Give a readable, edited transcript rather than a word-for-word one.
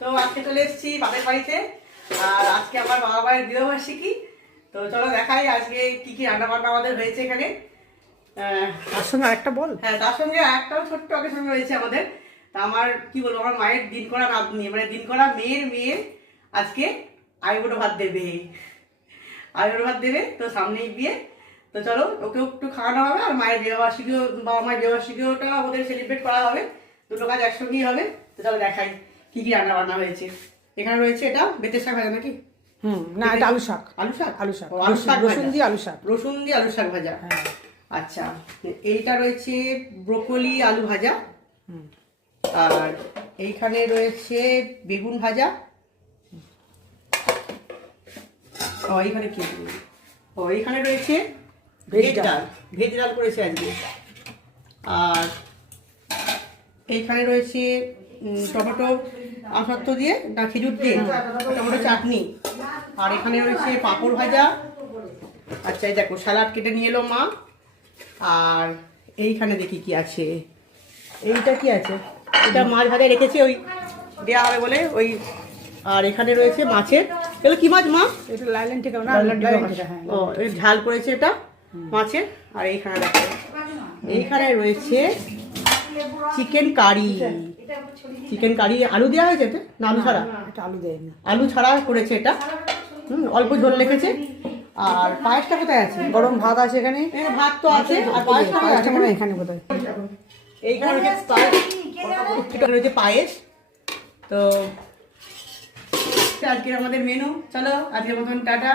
তো আজকে চলে এসেছি বাপের বাড়িতে, আর আজকে আমার বাবা মায়ের বিবাহবার্ষিকী। তো চলো দেখাই আজকে কি কি রান্না বান্না আমাদের হয়েছে এখানে। তার সঙ্গে আরেকটা বল। হ্যাঁ, তার সঙ্গে একটাও ছোট্ট অকেশন রয়েছে আমাদের। তা আমার কি বলবো, আমার মায়ের দিন করা নাতনি, মানে দিন করা মেয়ের আজকে আইবুড়ো ভাত দেবে। আইবুড়ো ভাত দেবে, তো সামনেই বিয়ে। তো চলো ওকেও একটু খাওয়ানো হবে, আর মায়ের বিবাহবার্ষিকীও, বাবা মায়ের বিবাহবার্ষিকীওটা ওদের সেলিব্রেট করা হবে। দুটো কাজ একসঙ্গেই হবে। তো চলো দেখাই কি কি রান্না বান্না হয়েছে। এখানে রয়েছে এটা বেতের শাক ভাজা নাকি? না, এটা আলু শাক। আলু শাক, আলু শাক, ও, আলু শাক রসুন দিয়ে আলু শাক। রসুন দিয়ে আলু শাক ভাজা। হ্যাঁ। আচ্ছা, এইটা রয়েছে ব্রোকলি আলু ভাজা। আর এইখানে রয়েছে বেগুন ভাজা। ও এইখানে কি, ও এইখানে রয়েছে ভেজ ডাল করেছে আজকে। আর এইখানে রয়েছে টমেটো আমসত্ব দিয়ে না খেজুর দিয়ে টমেটো চাটনি। আর এখানে রয়েছে পাঁপড় ভাজা। আচ্ছা, এই দেখো স্যালাড কেটে নিয়ে এলো মা। আর এইখানে দেখি কি আছে, এইটা কি আছে, এটা মাছ ভাজা রেখেছে ওই দেওয়া হবে বলে ওই। আর এখানে রয়েছে মাছের, এগুলো কি মাছ মা? এটা লাইলেন থেকে না, হ্যাঁ। ও, এই ঝাল করেছে এটা মাছের। আর এইখানে দেখো, এইখানে রয়েছে চিকেন কারি। চিকেন কারি আলু দেওয়া হয়েছে এতে না আলু ছাড়া? এটা আলু দেয় না, আলু ছাড়া করেছে এটা। অল্প ঝোল রেখেছে। আর পায়েসটা কোথায় আছে? গরম ভাত আছে এখানে। এখানে ভাত তো আছে, আর পায়েসটা কোথায় আছে? মানে এখানে কোথায়? এইখানে রয়েছে পায়েস, এটা রয়েছে পায়েস। তো আজকের আমাদের মেনু। চলো আজকের মতন টাটা।